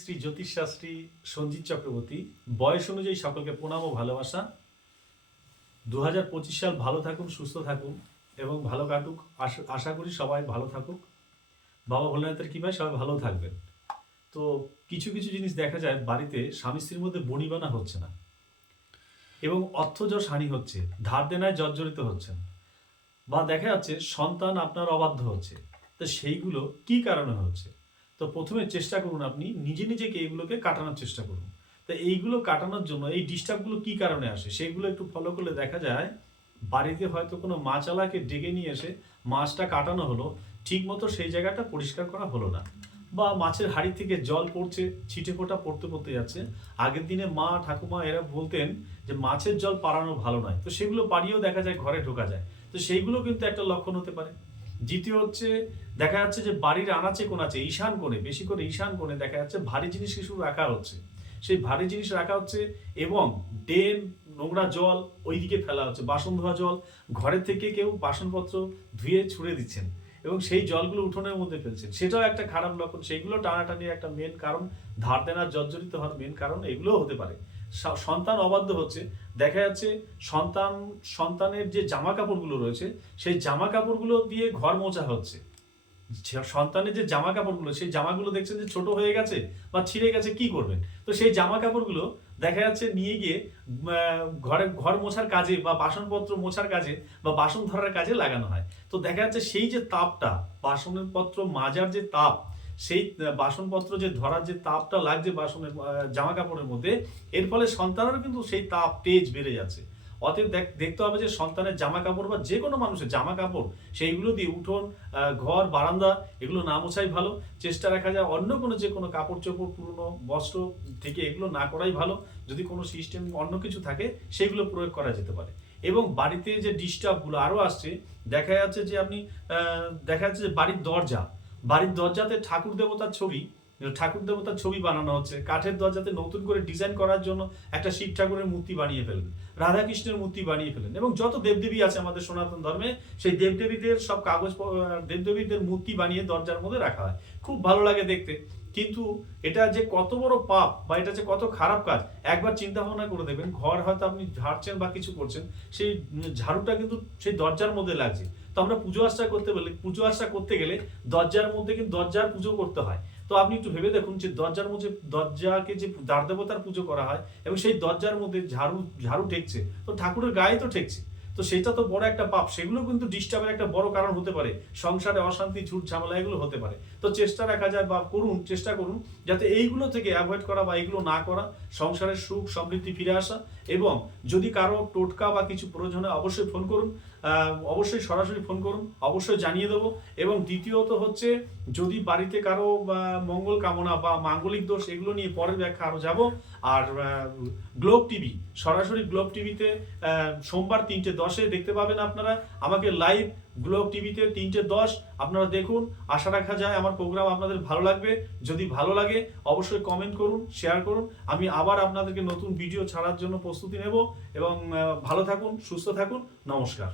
শ্রী জ্যোতিষশাস্ত্রী সঞ্জিত চক্রবর্তী। বয়স অনুযায়ী সকলকে প্রণাম ও ভালোবাসা। 2025 সাল ভালো থাকুন, সুস্থ থাকুন এবং ভালো কাটুক। আশা করি সবাই ভালো থাকুক। বাবা ভোলেনাথের কৃপায় সবাই ভালো থাকবেন। তো কিছু কিছু জিনিস দেখা যায়, বাড়িতে স্বামী স্ত্রীর মধ্যে বনিবনা হচ্ছে না এবং অর্থযশ হানি হচ্ছে, ধার দেনায় জর্জরিত হচ্ছেন, বা দেখা যাচ্ছে সন্তান আপনার অবাধ্য হচ্ছে। তো সেইগুলো কি কারণে হচ্ছে? তো প্রথমে চেষ্টা করুন, আপনি নিজে নিজেকে এইগুলোকে কাটানোর চেষ্টা করুন। তো এইগুলো কাটানোর জন্য এই ডিস্টার্বগুলো কি কারণে আসে সেইগুলো একটু ফলো করলে দেখা যায় বাড়িতে হয়তো কোনো মাছওয়ালাকে ডেকে নিয়ে এসে মাছটা কাটানো হলো, ঠিক মতো সেই জায়গাটা পরিষ্কার করা হলো না, বা মাছের হাঁড়ি থেকে জল পড়ছে, ছিটে ফোঁটা পড়তে পড়তে যাচ্ছে। আগের দিনে মা ঠাকুমা এরা বলতেন যে মাছের জল পাড়ানো ভালো নয়, তো সেগুলো পাড়িয়েও দেখা যায় ঘরে ঢোকা যায়। তো সেইগুলো কিন্তু একটা লক্ষণ হতে পারে। দ্বিতীয় হচ্ছে, দেখা যাচ্ছে যে বাড়ির আনাচে কোনাচে ঈশান কোণে, বেশি করে ঈশান কোণে দেখা যাচ্ছে ভারী জিনিস কিছু রাখা হচ্ছে। সেই ভারী জিনিস রাখা হচ্ছে এবং ড্রেন, নোংরা জল ওইদিকে ফেলা হচ্ছে, বাসন ধোয়া জল ঘরের থেকে কেউ বাসনপত্র ধুয়ে ছুঁড়ে দিচ্ছেন এবং সেই জলগুলো উঠোনের মধ্যে ফেলছেন। সেটাও একটা খারাপ লক্ষণ। সেইগুলো টানাটানির একটা মেন কারণ, ধার দেনার জর্জরিত হওয়ার মেন কারণ এগুলোও হতে পারে। সন্তান অবাধ্য হচ্ছে, দেখা যাচ্ছে সন্তানের যে জামা কাপড়গুলো রয়েছে সেই জামা কাপড়গুলো দিয়ে ঘর মোছা হচ্ছে। সন্তানের যে জামা কাপড়গুলো, সেই জামাগুলো দেখছেন যে ছোট হয়ে গেছে বা ছিঁড়ে গেছে, কি করবেন? তো সেই জামা কাপড়গুলো দেখা যাচ্ছে নিয়ে গিয়ে ঘর মোছার কাজে বা বাসনপত্র মোছার কাজে বা বাসন ধরার কাজে লাগানো হয়। তো দেখা যাচ্ছে সেই যে তাপটা, বাসনপত্র মাজার যে তাপ, সেই বাসনপত্র যে ধরার যে তাপটা লাগছে বাসনের জামা কাপড়ের মধ্যে, এর ফলে সন্তানেরও কিন্তু সেই তাপ তেজ বেড়ে যাচ্ছে। অতএব দেখতে হবে যে সন্তানের জামা কাপড় বা যে কোনো মানুষের জামা কাপড়, সেইগুলো দিয়ে উঠোন, ঘর, বারান্দা এগুলো না মোছাই ভালো। চেষ্টা রাখা যায় অন্য কোনো যে কোনো কাপড় চোপড়, পুরনো বস্ত্র থেকে এগুলো না করাই ভালো। যদি কোনো সিস্টেম অন্য কিছু থাকে সেগুলো প্রয়োগ করা যেতে পারে। এবং বাড়িতে যে ডিস্টার্বগুলো আরও আসছে, দেখা যাচ্ছে যে দেখা যাচ্ছে যে বাড়ির দরজাতে ঠাকুর দেবতার ছবি বানানো হচ্ছে। কাঠের দরজাতে নতুন করে ডিজাইন করার জন্য একটা শিব ঠাকুরের মূর্তি বানিয়ে ফেলেন, রাধাকৃষ্ণের মূর্তি বানিয়ে ফেলেন, এবং যত দেবদেবী আছে আমাদের সনাতন ধর্মে, সেই দেবদেবীদের সব দেবদেবীদের মূর্তি বানিয়ে দরজার মধ্যে রাখা হয়। খুব ভালো লাগে দেখতে, কিন্তু এটা যে কত বড় পাপ বা এটা যে কত খারাপ কাজ, একবার চিন্তা ভাবনা করে দেখবেন। ঘর হয়তো আপনি ঝাড়ছেন বা কিছু করছেন, সেই ঝাড়ুটা কিন্তু সেই দরজার মধ্যে লাগছে। তো আমরা পুজো আর্চা করতে গেলে দরজার মধ্যে কিন্তু দরজার পুজো করতে হয়। তো আপনি একটু ভেবে দেখুন যে দরজাকে যে দ্বার দেবতার পুজো করা হয় এবং সেই দরজার মধ্যে ঝাড়ু ঠেকছে, তো ঠাকুরের গায়ে তো ঠেকছে। তো সেটা তো বড় একটা পাপ। সেগুলো কিন্তু ডিস্টার্বের একটা বড় কারণ হতে পারে। সংসারে অশান্তি, ঝুট ঝামেলা এগুলো হতে পারে। তো চেষ্টা রাখা যায় বা চেষ্টা করুন যাতে এইগুলো থেকে অ্যাভয়েড করা বা এইগুলো না করা, সংসারের সুখ সমৃদ্ধি ফিরে আসা। এবং যদি কারো টোটকা বা কিছু প্রয়োজন হয় অবশ্যই ফোন করুন, অবশ্যই সরাসরি ফোন করুন, অবশ্যই জানিয়ে দেবো। এবং দ্বিতীয়ত হচ্ছে, যদি বাড়িতে কারো মঙ্গল কামনা বা মাঙ্গলিক দোষ, এগুলো নিয়ে পরের ব্যাখ্যা আরও যাব। আর গ্লোব টিভি, সরাসরি গ্লোব টিভিতে সোমবার 3:10 দেখতে পাবেন আপনারা আমাকে লাইভ। গ্লোব টিভিতে 3:10 আপনারা দেখুন। আশা রাখা যায় আমার প্রোগ্রাম আপনাদের ভালো লাগবে। যদি ভালো লাগে অবশ্যই কমেন্ট করুন, শেয়ার করুন। আমি আবার আপনাদেরকে নতুন ভিডিও ছাড়ার জন্য প্রস্তুতি নেব। এবং ভালো থাকুন, সুস্থ থাকুন। নমস্কার।